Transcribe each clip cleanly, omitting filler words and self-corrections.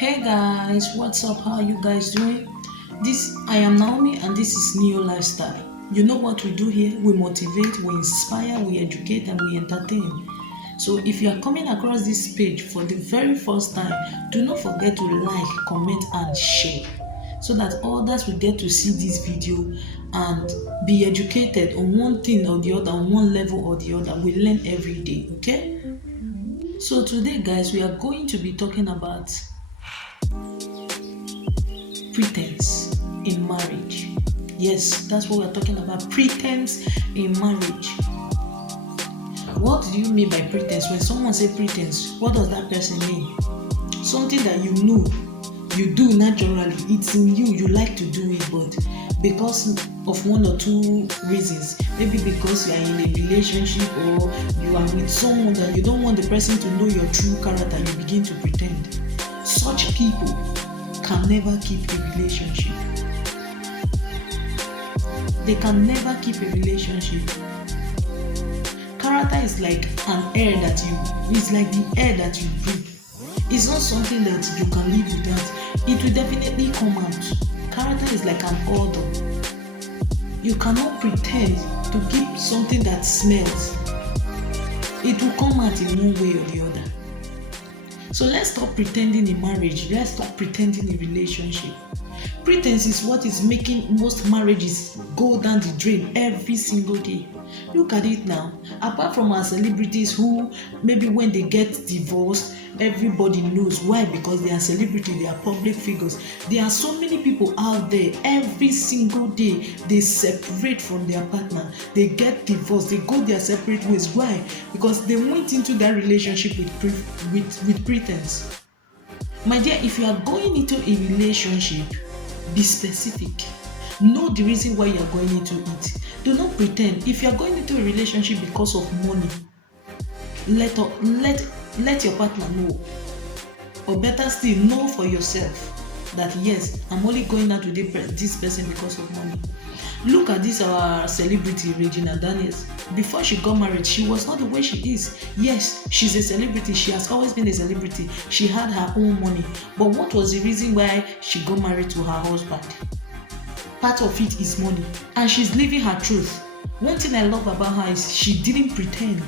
Hey guys, what's up? How are you guys doing? This I am Naomi and this is Neo Lifestyle. You know what we do here? We motivate, we inspire, we educate and we entertain. So if you are coming across this page for the very first time, do not forget to like, comment and share so that others will get to see this video and be educated on one thing or the other, on one level or the other. We learn every day, okay? So today guys, we are going to be talking about pretense in marriage. Yes, that's what we're talking about. Pretense in marriage. What do you mean by pretense? When someone say pretense, what does that person mean? Something that you know you do naturally, it's in you, you like to do it, but because of one or two reasons, maybe because you are in a relationship or you are with someone that you don't want the person to know your true character, you begin to pretend. Such people can never keep a relationship. They can never keep a relationship. Character is like an air that it's like the air that you breathe. It's not something that you can live without. It will definitely come out. Character is like an odor. You cannot pretend to keep something that smells. It will come out in one way or the other. So let's stop pretending in marriage. Let's stop pretending in relationship. Pretense is what is making most marriages go down the drain every single day. Look at it now. Apart from our celebrities who maybe when they get divorced, everybody knows why, because they are celebrities, they are public figures. There are so many people out there every single day they separate from their partner, they get divorced, they go their separate ways. Why? Because they went into that relationship with pretense. My dear, if you are going into a relationship, be specific. Know the reason why you are going into it. Do not pretend. If you are going into a relationship because of money, let your partner know, or better still, know for yourself that yes, I'm only going out with this person because of money. Look at this, our celebrity Regina Daniels. Before she got married, she was not the way she is. Yes, she's a celebrity. She has always been a celebrity. She had her own money. But what was the reason why she got married to her husband? Part of it is money. And she's living her truth. One thing I love about her is she didn't pretend.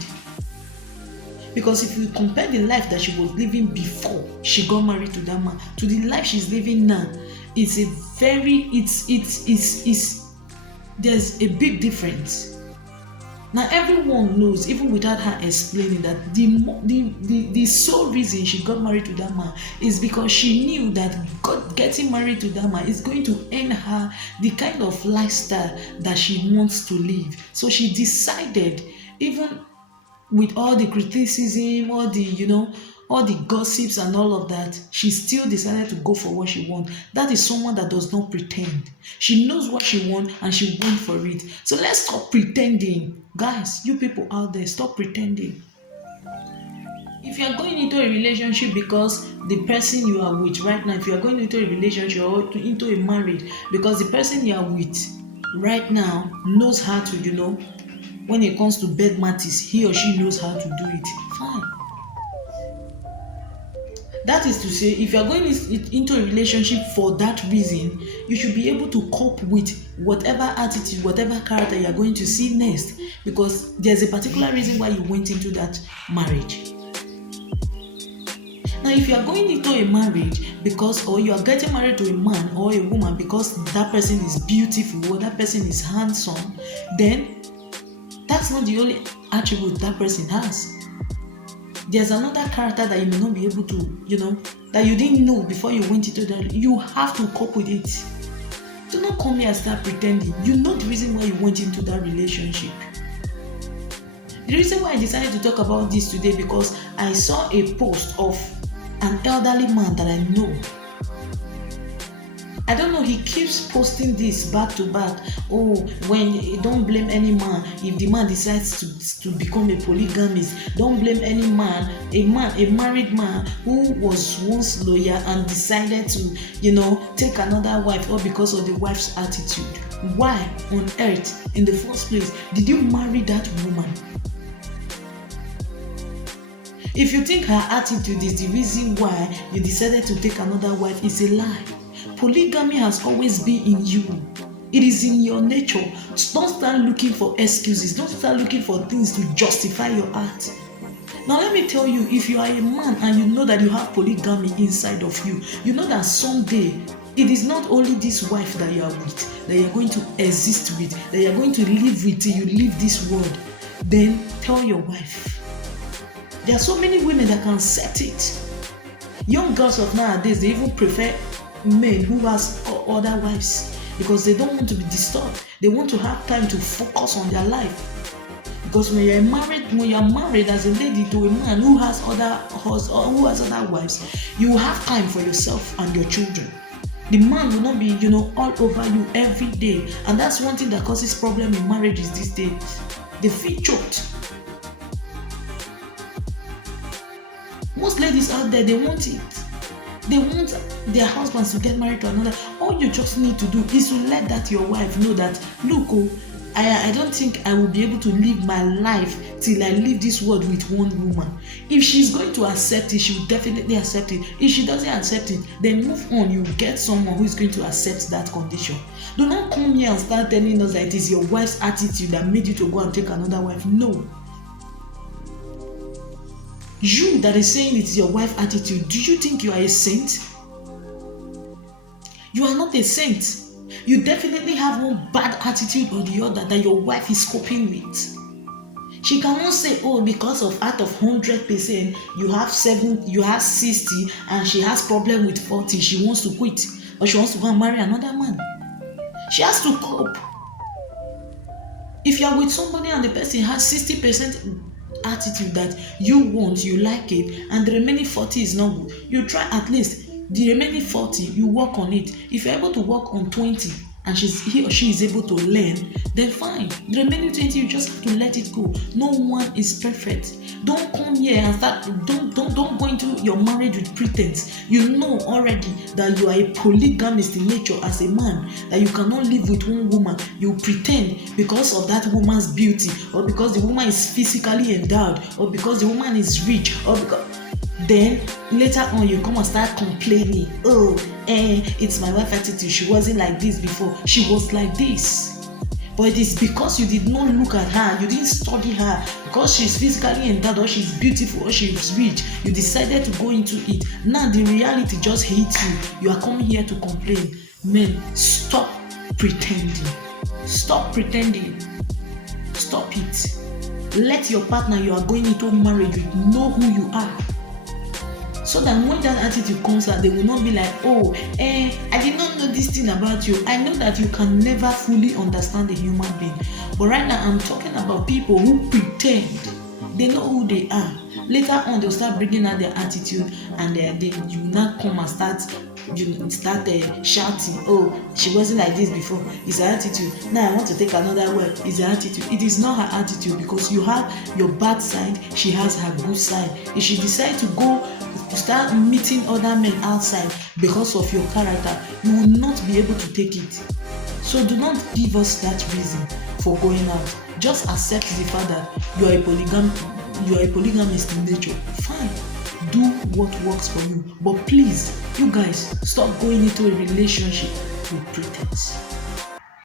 Because if you compare the life that she was living before she got married to that man to the life she's living now, it's a very, there's a big difference. Now everyone knows, even without her explaining, that the sole reason she got married to that man is because she knew that getting married to that man is going to earn her the kind of lifestyle that she wants to live. So she decided, even with all the criticism, all the gossips and all of that, she still decided to go for what she wants. That is someone that does not pretend. She knows what she wants and she went for it. So let's stop pretending. Guys, you people out there, stop pretending. If you are going into a relationship because the person you are with right now, if you are going into a relationship or into a marriage because the person you are with right now knows how to, when it comes to bed matters, he or she knows how to do it, fine. That is to say, if you are going into a relationship for that reason, you should be able to cope with whatever attitude, whatever character you are going to see next, because there's a particular reason why you went into that marriage. Now, if you are going into a marriage or you are getting married to a man or a woman because that person is beautiful or that person is handsome, then that's not the only attribute that person has. There's another character that you may not be able to, that you didn't know before you went into that. You have to cope with it. Do not come here and start pretending. You know the reason why you went into that relationship. The reason why I decided to talk about this today, because I saw a post of an elderly man that I know. I don't know, he keeps posting this back to back. Oh, when don't blame any man if the man decides to become a polygamist. Don't blame any man, a married man who was once loyal and decided to, take another wife, or because of the wife's attitude. Why on earth, in the first place, did you marry that woman? If you think her attitude is the reason why you decided to take another wife, it's a lie. Polygamy has always been in you. It is in your nature. Don't start looking for excuses. Don't start looking for things to justify your act. Now let me tell you, if you are a man and you know that you have polygamy inside of you, you know that someday it is not only this wife that you are with, that you are going to exist with, that you are going to live with till you leave this world. Then tell your wife. There are so many women that can set it. Young girls of nowadays, they even prefer men who has other wives because they don't want to be disturbed. They want to have time to focus on their life. Because when you are married as a lady to a man who has other wives, you have time for yourself and your children. The man will not be, all over you every day, and that's one thing that causes problem in marriages these days. They feel choked. Most ladies out there, they want it. They want their husbands to get married to another. All you just need to do is to let that your wife know that, look, I don't think I will be able to live my life till I leave this world with one woman. If she's going to accept it, she will definitely accept it. If she doesn't accept it, then move on. You get someone who is going to accept that condition. Do not come here and start telling us that it is your wife's attitude that made you to go and take another wife. No. You that is saying it's your wife's attitude, do you think you are a saint? You are not a saint. You definitely have one bad attitude or the other that your wife is coping with. She cannot say, because of out of 100%, you have 60, and she has problem with 40. She wants to quit, or she wants to go and marry another man. She has to cope. If you are with somebody and the person has 60% attitude that you like it, and the remaining 40 is not good, you try at least the remaining 40, you work on it. If you're able to work on 20 and he or she is able to learn, then fine. The remaining 20, you just have to let it go. No one is perfect. Don't come here and start, don't go into your marriage with pretense. You know already that you are a polygamist in nature as a man, that you cannot live with one woman. You pretend because of that woman's beauty, or because the woman is physically endowed, or because the woman is rich, or because... Then later on you come and start complaining. It's my wife's attitude. She wasn't like this before. She was like this. But it is because you did not look at her, you didn't study her, because she's physically endowed, or she's beautiful, or she's rich. You decided to go into it. Now the reality just hits you. You are coming here to complain. Men, stop pretending. Stop pretending. Stop it. Let your partner you are going into marriage with know who you are. So that when that attitude comes out, they will not be like, I did not know this thing about you. I know that you can never fully understand a human being. But right now, I'm talking about people who pretend they know who they are. Later on, they'll start bringing out their attitude, and you now come and start shouting, she wasn't like this before. It's her attitude. Now I want to take another word. It's her attitude. It is not her attitude, because you have your bad side, she has her good side. If she decides to go start meeting other men outside because of your character, you will not be able to take it. So do not give us that reason for going out. Just accept the fact that you are a polygamist in nature. Fine. Do what works for you. But please, you guys, stop going into a relationship with pretense.